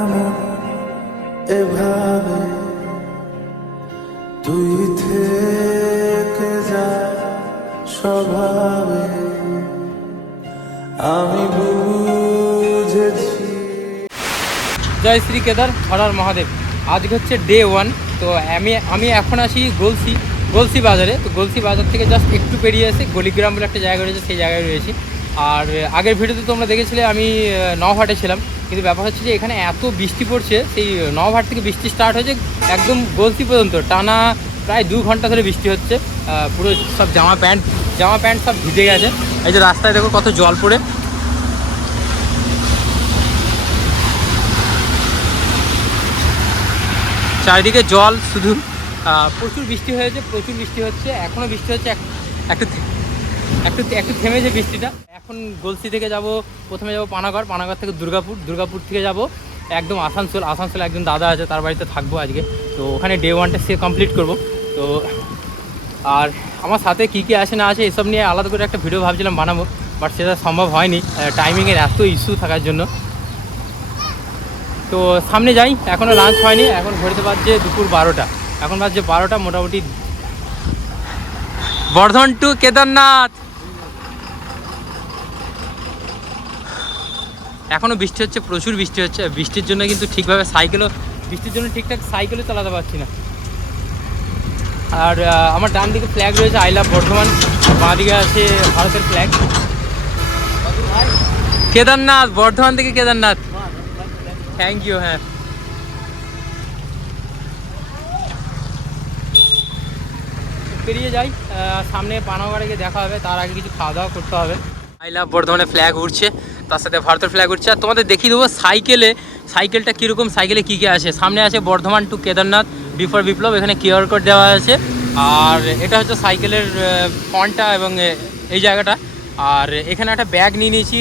এমন এভাবে তুই থেকে যা স্বভাবে আমি বুঝেছি। জয় শ্রী কেদার হরার মহাদেব। আজ হচ্ছে ডে ওয়ান তো আমি আমি এখন আসি গলসি গলসি বাজারে। তো গলসি বাজার থেকে জাস্ট একটু পেরিয়ে এসে গলিগ্রাম বলে একটা জায়গা রয়েছে, সেই জায়গায় রয়েছি। আর আগের ভিডিওতে তোমরা দেখেছিলে আমি নওহাটে ছিলাম। কিন্তু ব্যাপার হচ্ছে যে এখানে এত বৃষ্টি পড়ছে, সেই নওহাট থেকে বৃষ্টি স্টার্ট হয়েছে একদম গলতি পর্যন্ত। টানা প্রায় দু ঘণ্টা ধরে বৃষ্টি হচ্ছে। পুরো সব জামা প্যান্ট জামা প্যান্ট সব ভিজে গেছে। এই যে রাস্তায় দেখো কত জল পড়ে। চারিদিকে জল শুধু প্রচুর বৃষ্টি হয়েছে, প্রচুর বৃষ্টি হচ্ছে এখনও বৃষ্টি হচ্ছে। এক- একটু একটু একটু থেমেছে বৃষ্টিটা। এখন গলসি থেকে যাব, প্রথমে যাব পানাগড়। পানাগড় থেকে দুর্গাপুর দুর্গাপুর থেকে যাব একদম আসানসোল। আসানসোল একজন দাদা আছে, তার বাড়িতে থাকব আজকে। তো ওখানে ডে ওয়ানটা সে কমপ্লিট করব। তো আর আমার সাথে কী কী আছে না আছে, এসব নিয়ে আলাদা করে একটা ভিডিও ভাবছিলাম বানাবো বাট সেটা সম্ভব হয়নি। টাইমিংয়ের এত ইস্যু থাকার জন্য। তো সামনে যাই এখনও লাঞ্চ হয়নি, এখন ঘড়িতে বাজছে দুপুর বারোটা। এখন বাজছে বারোটা, মোটামুটি বর্ধমান টু কেদারনাথ। এখনও বৃষ্টি হচ্ছে, প্রচুর বৃষ্টি হচ্ছে। বৃষ্টির জন্য কিন্তু ঠিকভাবে সাইকেলও, বৃষ্টির জন্য ঠিকঠাক সাইকেলও চালাতে পারছি না। আর আমার ডান দিকে ফ্ল্যাগ রয়েছে, আই লাভ বর্ধমান। বাঁ দিকে আছে ভারতের ফ্ল্যাগ কেদারনাথ, বর্ধমান থেকে কেদারনাথ। থ্যাংক ইউ হ্যাঁ। পেরিয়ে যাই সামনে পানাগড়ে দেখা হবে, তার আগে কিছু খাওয়া দাওয়া করতে হবে। আই লাভ বর্ধমানে ফ্ল্যাগ উঠছে তার সাথে ভারতের ফ্ল্যাগ উঠছে আর তোমাদের দেখিয়ে দেবো সাইকেলে, সাইকেলটা কীরকম, সাইকেলে কী কী আছে। সামনে আছে বর্ধমান টু কেদারনাথ বিফোর বিপ্লব, এখানে কিউআর কোড দেওয়া আছে। আর এটা হচ্ছে সাইকেলের ফন্টটা এবং এই জায়গাটা। আর এখানে একটা ব্যাগ নিয়ে নিয়েছি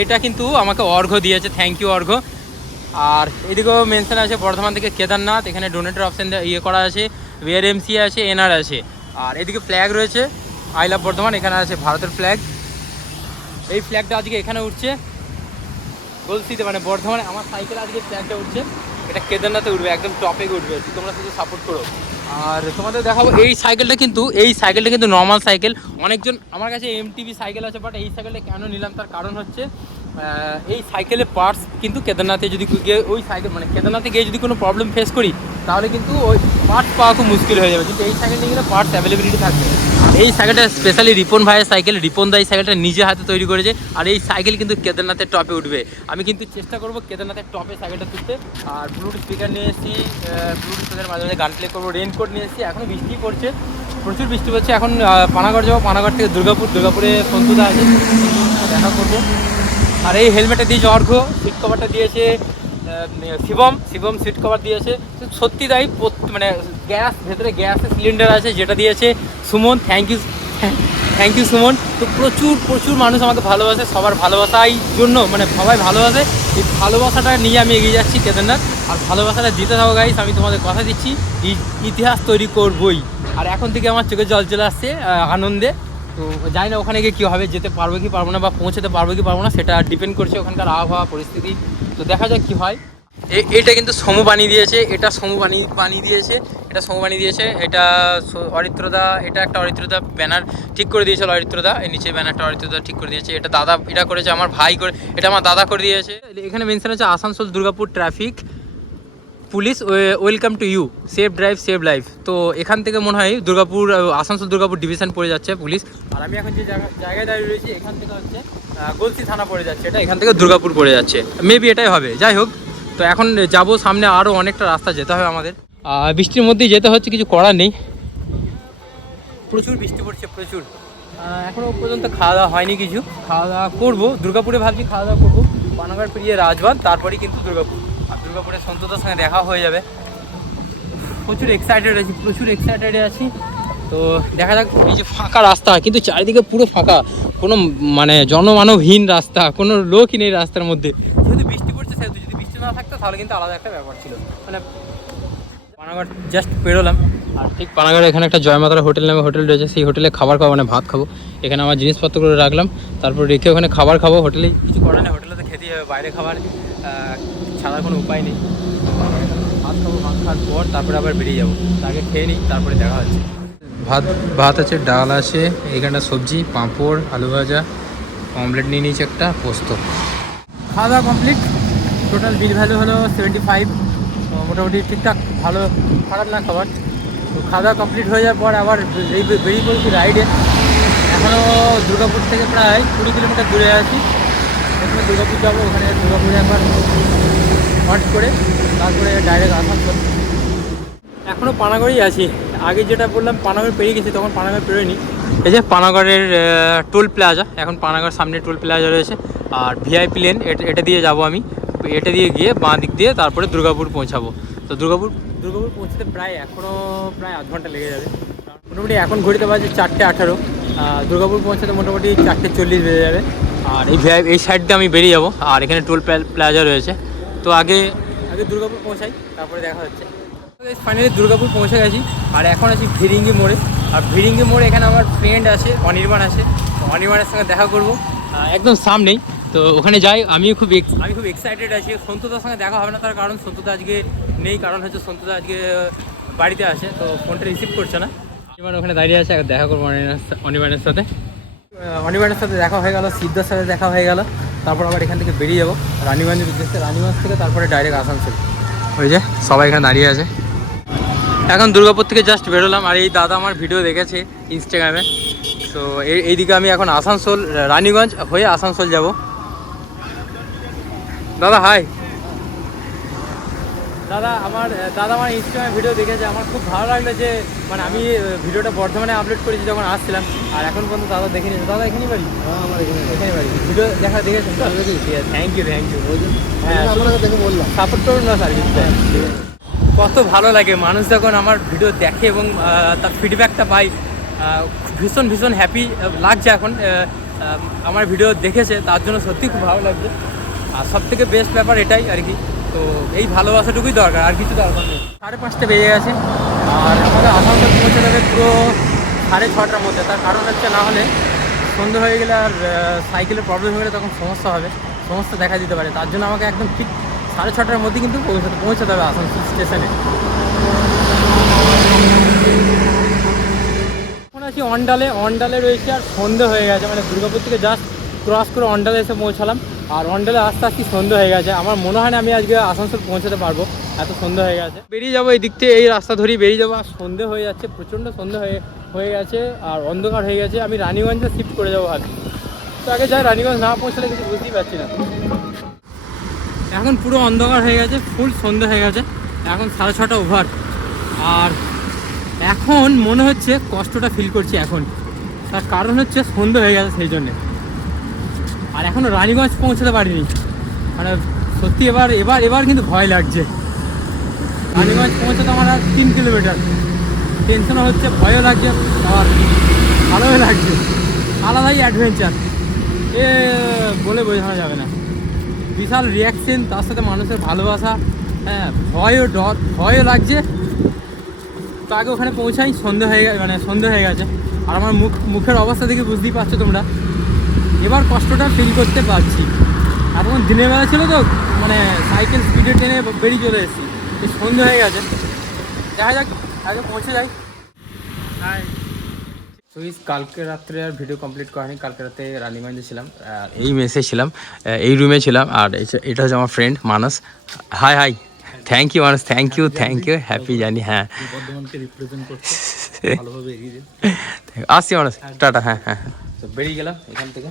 এটা কিন্তু আমাকে অর্ঘ দিয়েছে থ্যাংক ইউ অর্ঘ্য। আর এদিকেও মেনশন আছে বর্ধমান থেকে কেদারনাথ, এখানে ডোনেটের অপশান ইয়ে করা আছে বিআর এমসি আছে এনআর আছে। আর এদিকে ফ্ল্যাগ রয়েছে। আই লাভ বর্ধমান, এখানে আছে ভারতের ফ্ল্যাগ এই ফ্ল্যাগটা আজকে এখানে উঠছে। গলসিতে মানে বর্ধমানে আমার সাইকেল আজকে ফ্ল্যাগটা উঠছে। এটা কেদারনাথে উঠবে, একদম টপে উঠবে। তোমরা শুধু সাপোর্ট করো। আর তোমাদের দেখাবো, এই সাইকেলটা কিন্তু, এই সাইকেলটা কিন্তু নর্মাল সাইকেল অনেকজন, আমার কাছে এমটিভি সাইকেল আছে বাট এই সাইকেলটা কেন নিলাম? তার কারণ হচ্ছে এই সাইকেলের পার্টস কিন্তু কেদারনাথে যদি গিয়ে, ওই সাইকেল মানে কেদারনাথে গিয়ে যদি কোনো প্রবলেম ফেস করি, তাহলে কিন্তু ওই পার্টস পাওয়া খুব মুশকিল হয়ে যাবে। কিন্তু এই সাইকেলটা কিন্তু পার্টস অ্যাভেলেবিলিটি থাকবে। এই সাইকেলটা স্পেশালি রিপন ভাইয়ের সাইকেল। রিপন দা এই সাইকেলটা নিজে হাতে তৈরি করেছে। আর এই সাইকেল কিন্তু কেদারনাথের টপে উঠবে। আমি কিন্তু চেষ্টা করব কেদারনাথের টপে সাইকেলটা তুলতে। আর ব্লুটুথ স্পিকার নিয়ে এসেছি। ব্লুটুথ স্পিকারের মাঝে মাঝে গান প্লে করব। রেনকোট নিয়ে এসেছি। এখনও বৃষ্টি পড়ছে। প্রচুর বৃষ্টি পড়ছে। এখন পানাগড় যাব। পানাগড় থেকে দুর্গাপুর। দুর্গাপুরে সন্তুদা আছে। দেখা করব। আর এই হেলমেটটা দিয়েছে অর্ঘ সিট কভারটা দিয়েছে শিবম শিবম সিট কভার দিয়েছে। সত্যি তাই মানে গ্যাস ভেতরে গ্যাসের সিলিন্ডার আছে, যেটা দিয়েছে Suman. Thank you thank you Suman. তো প্রচুর প্রচুর মানুষ আমাকে ভালোবাসে, সবার ভালোবাসাই জন্য মানে সবাই ভালোবাসে। এই ভালোবাসাটা নিয়ে আমি এগিয়ে যাচ্ছি কেদারনাথ। আর ভালোবাসাটা দিতে থাকো গাইস আমি তোমাদের কথা দিচ্ছি। ইতিহাস তৈরি করবই। আর এখন থেকে আমার চোখে জল চলে আসছে আনন্দে। তো জানি না ওখানে গিয়ে কী হবে, যেতে পারব কি পারব না, বা পৌঁছাতে পারব কি পারব না, সেটা ডিপেন্ড করছে ওখানকার আবহাওয়া, পরিস্থিতি। তো দেখা যাক কি হয়। এটা কিন্তু সমু বানিয়ে দিয়েছে এটা সমু বানিয়ে বানিয়ে দিয়েছে এটা সমু বানিয়ে দিয়েছে এটা অরিত্রদা এটা একটা অরিত্রদা ব্যানার ঠিক করে দিয়েছিল অরিত্রদা এই নিচে ব্যানারটা অরিত্রদা ঠিক করে দিয়েছে এটা দাদা এটা করেছে আমার ভাই করে এটা আমার দাদা করে দিয়েছে। এখানে মেনশন হচ্ছে Asansol Durgapur traffic police welcome to you safe drive save life তো এখান থেকে মনে হয় দুর্গাপুর আসানসোল দুর্গাপুর ডিভিশন পড়ে যাচ্ছে পুলিশ। আর আমি এখন যে জায়গায় দাঁড়িয়ে রয়েছি, এখান থেকে হচ্ছে গলসি থানা পড়ে যাচ্ছে। এটা এখান থেকে দুর্গাপুর পড়ে যাচ্ছে। মেবি এটাই হবে। যাই হোক, তো এখন যাব সামনে আরও অনেকটা রাস্তা যেতে হবে আমাদের। বৃষ্টির মধ্যেই যেতে হচ্ছে, কিছু করার নেই। প্রচুর বৃষ্টি পড়ছে, প্রচুর। এখনও পর্যন্ত খাওয়া দাওয়া হয়নি কিছু। খাওয়া দাওয়া করব। দুর্গাপুরে ভাবছি খাওয়া দাওয়া করব। পানাগড় পেরিয়ে রাজবাঁধ, তারপরেই কিন্তু দুর্গাপুর। দুর্গাপুরে সন্ততার সঙ্গে দেখা হয়ে যাবে। প্রচুর এক্সাইটেড আছি, প্রচুর এক্সাইটেড আছি। তো দেখা যাক, এই যে ফাঁকা রাস্তা, কিন্তু চারিদিকে পুরো ফাঁকা। কোনো মানে জনমানবহীন রাস্তা, কোনো লোকই নেই রাস্তার মধ্যে। যেহেতু বৃষ্টি পড়ছে, সেহেতু যদি বৃষ্টি না থাকতো, তাহলে কিন্তু আলাদা একটা ব্যাপার ছিল। মানে পানাগড় জাস্ট পেরোলাম আর ঠিক পানাগড়ে এখানে একটা জয়মাতারা হোটেল নামে হোটেল রয়েছে। সেই হোটেলে খাবার খাব মানে ভাত খাব। এখানে আমার জিনিসপত্রগুলো রাখলাম। তারপর রেখে ওখানে খাবার খাব হোটেলে কিছু করার নেই, হোটেলে তো খেতেই হবে। বাইরে খাবার ছাড়ার কোনো উপায় নেই। ভাত খাব ভাত খাওয়ার পর তারপরে আবার বেরিয়ে যাব। তাকে খেয়ে নিই তারপরে দেখা হচ্ছে। ভাত ভাত আছে ডাল আছে এখানে সবজি পাঁপড় আলু ভাজা অমলেট নিয়ে নিয়েছি একটা পোস্ত। খাওয়া দাওয়া কমপ্লিট টোটাল বিল ভ্যালু হলো সেভেন্টি ফাইভ মোটামুটি ঠিকঠাক ভালো খারাপ না খাবার। তো খাওয়া দাওয়া কমপ্লিট হয়ে যাওয়ার পর আবার বেরিয়ে বেরিয়ে পড়েছি রাইডে এখনও দুর্গাপুর থেকে প্রায় কুড়ি কিলোমিটার দূরে আছি। এখানে দুর্গাপুর যাব ওখানে দুর্গাপুরে একবার হট করে, তারপরে ডাইরেক্ট আসানসোল এখনও পানাগড়েই আছি। আগে যেটা বললাম, পানাগড় পেরিয়ে গেছি, তখন পানাগড় পেরোয়নি। এই যে পানাগড়ের টোল প্লাজা, এখন পানাগড় সামনে টোল প্লাজা রয়েছে। আর ভিআইপি লেন এটা দিয়ে যাব আমি। এটা দিয়ে গিয়ে বাঁ দিক দিয়ে তারপরে দুর্গাপুর পৌঁছাবো। তো দুর্গাপুর দুর্গাপুর পৌঁছতে প্রায় এখনও প্রায় আধ ঘণ্টা লেগে যাবে। মোটামুটি এখন ঘড়িতে বাজে চারটে আঠারো। দুর্গাপুর পৌঁছাতে মোটামুটি চারটে চল্লিশ বেজে যাবে। আর এই এই সাইড দিয়ে আমি বেরিয়ে যাব। আর এখানে টোল প্লাজা রয়েছে। তো আগে আগে দুর্গাপুর পৌঁছাই তারপরে দেখা হচ্ছে। ফাইনালি দুর্গাপুর পৌঁছে গেছি আর এখন আছি ভিরিঙ্গি মোড়ে। আর ভিরিঙ্গি মোড়ে এখানে আমার ফ্রেন্ড আছে অনির্বাণ আছে। তো অনির্বাণের সঙ্গে দেখা করব। একদম সামনেই। তো ওখানে যাই আমিও খুব আমি খুব এক্সাইটেড আছি। সন্তুদার সঙ্গে দেখা হবে না তার কারণ সন্তুদা আজকে নেই কারণ হচ্ছে সন্তুদা আজকে বাড়িতে আছে তো ফোনটা রিসিভ করছে না। অনির্বাণ ওখানে দাঁড়িয়ে আছে দেখা করব অনির্বাণের সাথে। অনির্বাণের সাথে দেখা হয়ে গেল সিদ্ধার সাথে দেখা হয়ে গেল। তারপর আবার এখান থেকে বেরিয়ে যাব রানীগঞ্জের উদ্দেশ্যে। রানীগঞ্জ থেকে তারপরে ডাইরেক্ট আসানসোল। ওই যে সবাই এখানে দাঁড়িয়ে আছে। এখন দুর্গাপুর থেকে জাস্ট বেরোলাম। আর এই দাদা আমার ভিডিও দেখেছে ইনস্টাগ্রামে তো এই এইদিকে আমি এখন আসানসোল, রানীগঞ্জ হয়ে আসানসোল যাব। দাদা হাই দাদা আমার দাদা আমার ইনস্টাগ্রামে ভিডিও দেখেছে। আমার খুব ভালো লাগল যে মানে আমি ভিডিওটা বর্ধমানে আপলোড করেছি যখন আসছিলাম। আর এখন পর্যন্ত দাদা দেখে নিয়েছে। দাদা এখানেই বাড়ি? আমার এখানে এখানে বাড়ি। ভিডিও দেখা দেখেছেন তো থ্যাংক ইউ থ্যাংক ইউ হ্যাঁ আপনাকে দেখে বললাম। সাপোর্ট করুন না স্যার কত ভালো লাগে। মানুষ যখন আমার ভিডিও দেখে এবং তার ফিডব্যাকটা পাই ভীষণ ভীষণ হ্যাপি লাগছে এখন। আমার ভিডিও দেখেছে। তার জন্য সত্যি খুব ভালো লাগছে। আর সব থেকে বেস্ট ব্যাপার এটাই আর কি। তো এই ভালোবাসাটুকুই দরকার, আর কিছু দরকার নেই। সাড়ে পাঁচটা বেজে গেছে, আর আমাদের আসানসোল পৌঁছে যাবে পুরো সাড়ে ছটার মধ্যে। তার কারণ হচ্ছে না হলে সন্ধ্যে হয়ে গেলে আর সাইকেলের প্রবলেম হয়ে গেলে তখন সমস্যা হবে, সমস্যা দেখা দিতে পারে। তার জন্য আমাকে একদম ঠিক সাড়ে ছটার মধ্যে কিন্তু পৌঁছাতে পৌঁছাতে হবে আসানসোল স্টেশনে। এখন আছি অন্ডালে। অন্ডালে রয়েছে আর সন্ধে হয়ে গেছে মানে দুর্গাপুর থেকে জাস্ট ক্রস করে অন্ডালে এসে পৌঁছালাম। আর অন্ডালে আস্তে আস্তে সন্ধে হয়ে গেছে। আমার মনে হয় না আমি আজকে আসানসোল পৌঁছাতে পারব। এত সন্ধ্যা হয়ে গেছে। বেরিয়ে যাব এই দিক থেকে, এই রাস্তা ধরেই বেরিয়ে যাব। আর সন্ধে হয়ে যাচ্ছে, প্রচণ্ড সন্ধে হয়ে হয়ে গেছে আর অন্ধকার হয়ে গেছে। আমি রানীগঞ্জে শিফট করে যাব ভাবছি তো আগে যাই রানীগঞ্জ, না পৌঁছলে কিছু বুঝতেই পারছি না। এখন পুরো অন্ধকার হয়ে গেছে ফুল সন্ধে হয়ে গেছে। এখন সাড়ে ছটা ওভার আর এখন মনে হচ্ছে কষ্টটা ফিল করছি এখন। তার কারণ হচ্ছে সন্ধে হয়ে গেছে সেই জন্যে। আর এখনও রানীগঞ্জ পৌঁছাতে পারিনি। মানে সত্যি এবার এবার এবার কিন্তু ভয় লাগছে। রানীগঞ্জ পৌঁছাতে আমার আর তিন কিলোমিটার। টেনশনও হচ্ছে, ভয়ও লাগছে আর ভালোও লাগছে। আলাদাই অ্যাডভেঞ্চার এ, বলে বোঝানো যাবে না। বিশাল রিয়াকশন তার সাথে মানুষের ভালোবাসা। হ্যাঁ ভয়ও ডর, ভয়ও লাগছে। তো আগে ওখানে পৌঁছাই, সন্ধে হয়ে গেছে মানে সন্ধে হয়ে গেছে। আর আমার মুখ, মুখের অবস্থা দেখে বুঝতেই পারছ তোমরা। এবার কষ্টটা ফিল করতে পারছি। এখন দিনের বেলা ছিল তো মানে সাইকেল স্পিডে টেনে বেরিয়ে চলে এসেছি। সন্ধে হয়ে গেছে। দেখা যাক আগে পৌঁছে যাই। সুইস কালকে রাত্রে আর ভিডিও কমপ্লিট করেনি কালকে রাতে রানীগঞ্জে ছিলাম। আর এই মেসে ছিলাম এই রুমে ছিলাম। আর এটা হচ্ছে আমার friend Manas. Hi hi thank you Manas. Thank you thank you happy জানি হ্যাঁ। আসছি মানস। টাটা হ্যাঁ হ্যাঁ হ্যাঁ। তো বেরিয়ে গেলাম এখান থেকে।